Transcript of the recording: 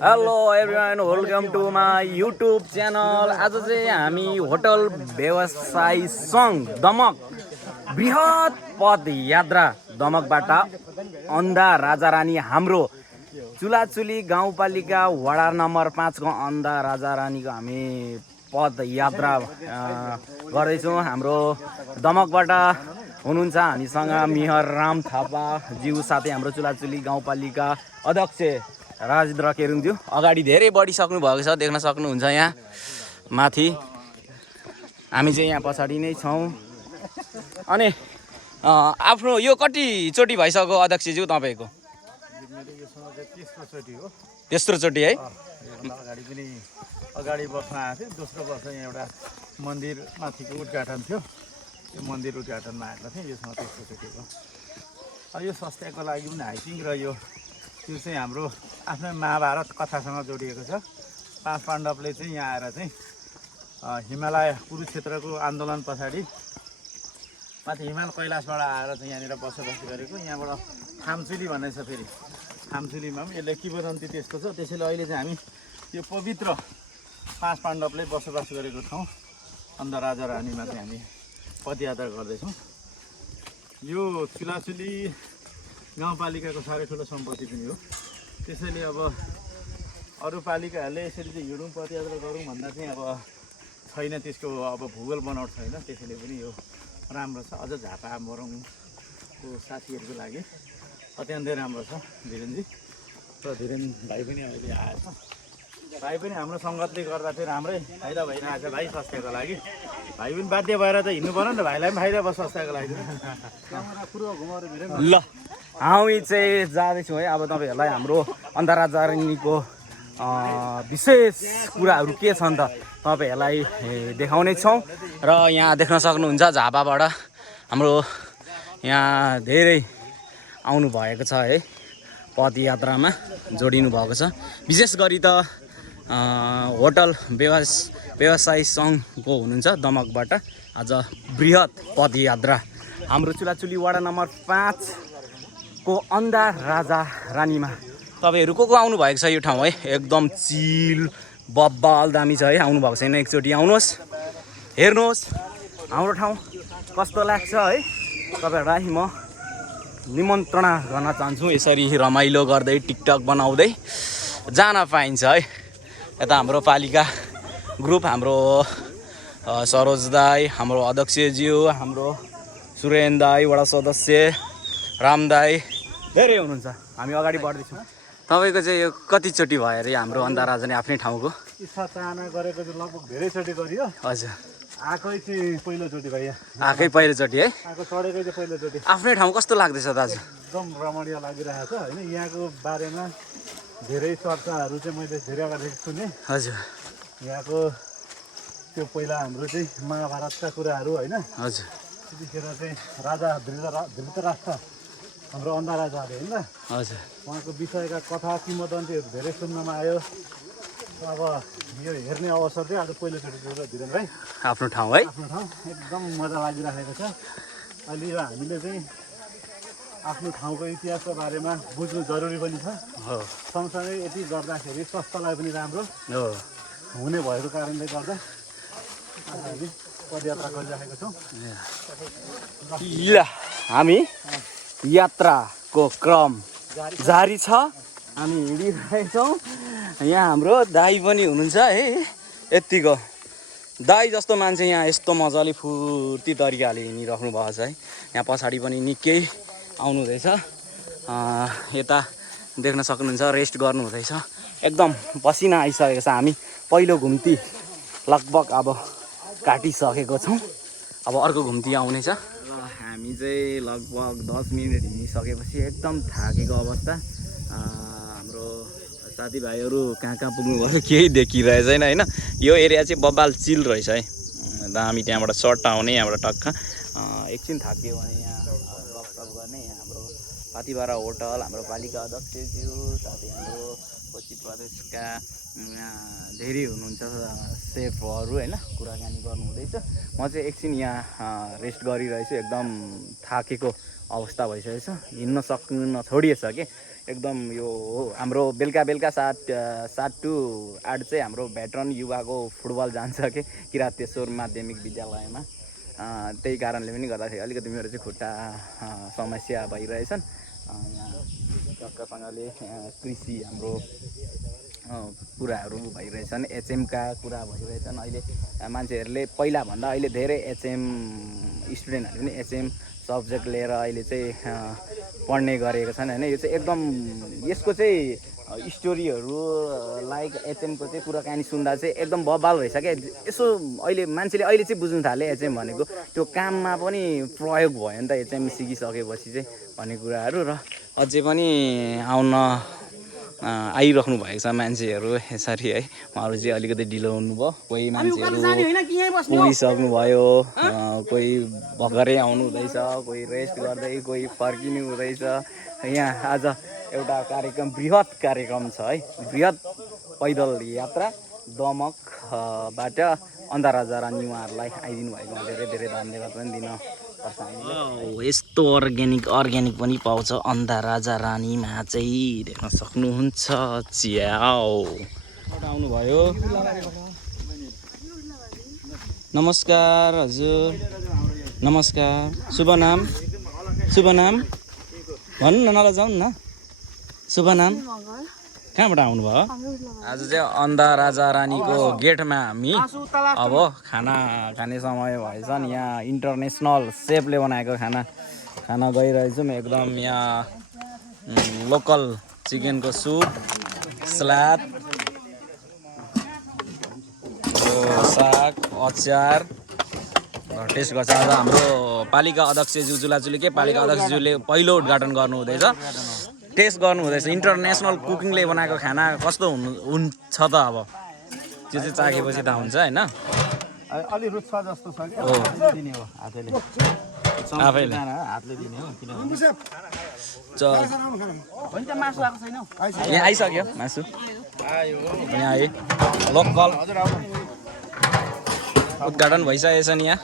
Hello everyone welcome to my YouTube channel. आज चाहिँ हामी होटल व्यवसायी सङ्घ दमक बृहत पदयात्रा दमकबाट अन्धा राजारानी हाम्रो चुलाचुली गाउँपालिका वडा नम्बर 5 को अन्धा राजारानीको हामी पदयात्रा गर्दैछौँ। हाम्रो दमकबाट हुनुहुन्छ हामीसँग मिहर राम थापा ज्यू, साथै हाम्रो चुलाचुली गाउँपालिका अध्यक्ष राजेन्द्र केरुङज्यू अगाडि धेरै बढिसक्नु भएको छ, देख्न सक्नुहुन्छ यहाँ माथि। हामी चाहिँ यहाँ पछाडि नै छौँ। अनि आफ्नो यो कतिचोटि भइसक्यो अध्यक्षज्यू तपाईँको? तेस्रो चोटि है। अगाडि बस्न आएको थियो, दोस्रो वर्ष यहाँ एउटा मन्दिर माथिको उद्घाटन थियो, त्यो मन्दिर उद्घाटनमा आएको थिएँ। यसमा तेस्रो चोटि हो। यो स्वास्थ्यको लागि पनि हाइकिङ र यो त्यो चाहिँ हाम्रो आफ्नै महाभारत कथासँग जोडिएको छ। 5 पाण्डवले चाहिँ यहाँ आएर चाहिँ हिमालय कुरुक्षेत्रको आन्दोलन पछाडि माथि हिमाल कैलाशबाट आएर चाहिँ यहाँनिर बसोबासी गरेको। यहाँबाट थामचुली भन्ने छ, फेरि थामचुलीमा पनि यसले किंवदन्ती त्यसको छ। त्यसैले अहिले चाहिँ हामी यो पवित्र 5 पाण्डवले बसोबास गरेको ठाउँ अन्धा राजा रानीमा चाहिँ हामी पदयात्रा गर्दैछौँ। यो चुलाचुली गाउँपालिकाको साह्रै ठुलो सम्पत्ति पनि हो। त्यसैले अब अरू पालिकाहरूले यसरी चाहिँ हिँडौँ पदयात्रा गरौँ भन्दा चाहिँ अब छैन, त्यसको अब भूगोल बनावट छैन। त्यसैले पनि यो राम्रो छ। अझ झापा मोरङको साथीहरूको लागि अत्यन्तै राम्रो छ धिरेनजी। र धिरेन भाइ पनि अहिले आएछ। भाइ पनि हाम्रो सङ्गतले गर्दा चाहिँ राम्रै फाइदा भइरहेको छ भाइ स्वास्थ्यको लागि। भाइ पनि बाध्य भएर त हिँड्नु पऱ्यो नि त, भाइलाई पनि फाइदा भयो स्वास्थ्यको लागि। ल हामी चाहिँ जाँदैछौँ है। अब तपाईँहरूलाई हाम्रो अन्धा राजारानीको विशेष कुराहरू के छन् त तपाईँहरूलाई देखाउने छौँ। र यहाँ देख्न सक्नुहुन्छ झापाबाट हाम्रो यहाँ धेरै आउनु भएको छ है, पदयात्रामा जोडिनु भएको छ। विशेष गरी त होटल व्यवसायी सङ्घको हुनुहुन्छ दमकबाट आज बृहत पदयात्रा हाम्रो चुलाचुली वडा नम्बर 5 को अन्धा राजा रानीमा। तपाईँहरू को आउनु भएको छ यो ठाउँ है? एकदम चिल बब्बाल दामी छ है। आउनु भएको छैन एकचोटि आउनुहोस्, हेर्नुहोस् हाम्रो ठाउँ कस्तो लाग्छ है। तपाईँहरूलाई म निमन्त्रणा गर्न चाहन्छु। यसरी रमाइलो गर्दै टिकटक बनाउँदै जान पाइन्छ है। यता हाम्रो पालिका ग्रुप, हाम्रो सरोज दाई, हाम्रो अध्यक्षज्यू, हाम्रो सुरेन दाई, वडा सदस्य राम दाई धेरै हुनुहुन्छ। हामी अगाडि बढ्दैछौँ। तपाईँको चाहिँ यो कतिचोटि भयो अरे हाम्रो अन्धा राजाले आफ्नै ठाउँको? इच्छा चाहना गरेको चाहिँ लगभग धेरैचोटि गरियो। हजुर, आएकै चाहिँ पहिलोचोटि भयो। आएकै पहिलोचोटि है। आएको चढेकै चाहिँ पहिलोचोटि। आफ्नै ठाउँ कस्तो लाग्दैछ दाजु? एकदम रमणीय लागिरहेको छ होइन। यहाँको बारेमा धेरै चर्चाहरू चाहिँ मैले धेरै अगाडि सुने। हजुर, यहाँको त्यो पहिला हाम्रो चाहिँ महाभारतका कुराहरू होइन। हजुर, त्यतिखेर चाहिँ राजा धृतराष्ट्र हाम्रो अन्धा राजाहरू होइन, हजुर, उहाँको विषयका कथा किंवदन्तीहरू धेरै सुन्नमा आयो। अब यो हेर्ने अवसर चाहिँ आज पहिलोचोटि धिरेन भाइ आफ्नो ठाउँ है। आफ्नो ठाउँ एकदम मजा लागिरहेको छ। अहिले यो हामीले चाहिँ आफ्नो ठाउँको इतिहासको बारेमा बुझ्नु जरुरी पनि छ। सँगसँगै यति गर्दाखेरि स्वास्थ्यलाई पनि राम्रो हुने भएको कारणले गर्दा हामी पदयात्रा गरिरहेको छौँ। ल हामी यात्राको क्रम जारी छ। हामी हिँडिरहेछौँ। यहाँ हाम्रो दाई पनि हुनुहुन्छ है। यत्तिको दाई जस्तो मान्छे यहाँ यस्तो मजाले फुर्ती तरिकाले हिँडिराख्नु भएको छ है। यहाँ पछाडि पनि निकै आउनु हुँदैछ। यता देख्न सक्नुहुन्छ रेस्ट गर्नु हुँदैछ। एकदम पसिना आइसकेको छ। हामी पहिलो घुम्ती लगभग अब काटिसकेको छौँ। अब अर्को घुम्ती आउनेछ। र हामी चाहिँ लगभग 10 मिनट हिँडिसकेपछि एकदम थाकेको अवस्था। हाम्रो साथीभाइहरू कहाँ कहाँ पुग्नुभयो केही देखिरहेछ छैन होइन। यो एरिया चाहिँ बब्बाल चिल रहेछ है। अन्त हामी त्यहाँबाट सर्ट आउने, यहाँबाट टक्क एकछिन थाक्यो भने यहाँ गफसफ गर्ने। यहाँ हाम्रो हात्तीबारा होटल हाम्रो पालिका अध्यक्षज्यू साथै हाम्रो पश्चिम प्रदेशका धेरै हुनुहुन्छ सेफहरू होइन कुराकानी गर्नुहुँदैछ। म चाहिँ एकछिन यहाँ रेस्ट गरिरहेछु, एकदम थाकेको अवस्था भइसकेको छ, हिँड्न सक्नु छोडिएछ कि एकदम यो हाम्रो बेलुका 7 to 8 चाहिँ हाम्रो भेटरन युवाको फुटबल जान्छ कि किरातेश्वर माध्यमिक विद्यालयमा। त्यही कारणले पनि गर्दाखेरि अलिकति मेरो चाहिँ खुट्टा समस्या भइरहेछन्। यहाँ टक्कसँगले कृषि हाम्रो कुराहरू भइरहेछन्, एचएमका कुरा भइरहेछन्। अहिले मान्छेहरूले पहिलाभन्दा अहिले धेरै एचएम स्टुडेन्टहरूले पनि एचएम सब्जेक्ट लिएर अहिले चाहिँ पढ्ने गरेको छन् होइन। यो चाहिँ एकदम यसको चाहिँ स्टोरीहरू लाइक एचएमको चाहिँ कुराकानी सुन्दा चाहिँ एकदम बबाल भइसक्यो। यसो अहिले मान्छेले अहिले चाहिँ बुझ्नु थाले एचएम भनेको त्यो काममा पनि प्रयोग भयो नि त एचएम सिकिसकेपछि चाहिँ भन्ने कुराहरू। र अझै पनि आइराख्नु भएको छ मान्छेहरू यसरी है। उहाँहरू चाहिँ अलिकति ढिलो हुनुभयो, कोही मान्छेहरू पुगिसक्नुभयो, कोही भर्खरै आउनु हुँदैछ, कोही रेस्ट गर्दै, कोही फर्किनु हुँदैछ। यहाँ आज एउटा कार्यक्रम बृहत कार्यक्रम छ है, बृहत पैदल यात्रा दमकबाट अन्धाराजा रानी उहाँहरूलाई आइदिनु भएकोमा धेरै धेरै धन्यवाद पनि दिन पर्छ। यस्तो अर्ग्यानिक पनि पाउँछ अन्धाराजा रानीमा चाहिँ, देख्न सक्नुहुन्छ। च्याउ आउनुभयो, नमस्कार हजुर, नमस्कार। शुभ नाम भन्नु न, नलजाउनु न, शुभ नाम कहाँबाट आउनुभयो? आज चाहिँ अन्धाराजा रानीको गेटमा हामी अब खाना खाने समय भएछ नि। यहाँ इन्टरनेसनल सेफले बनाएको खाना गइरहेछौँ। एकदम यहाँ लोकल चिकनको सुप, सलाद, साग, अचार टेस्ट गर्छ। आज हाम्रो पालिका अध्यक्षज्यू जुलाचुली पालिका अध्यक्षज्यूले पहिलो उद्घाटन गर्नुहुँदैछ, टेस्ट गर्नुहुँदैछ। इन्टरनेसनल कुकिङले बनाएको खाना कस्तो हुन्छ त अब त्यो चाहिँ चाखेपछि थाहा हुन्छ होइन। अलि रुच्छ जस्तो छ कि दिने हो हातले, आफैले हातले दिने हो। यहाँ आइसक्यो मासु, यहाँ आयो लोकल उद्घाटन भइसकेको छ नि यहाँ।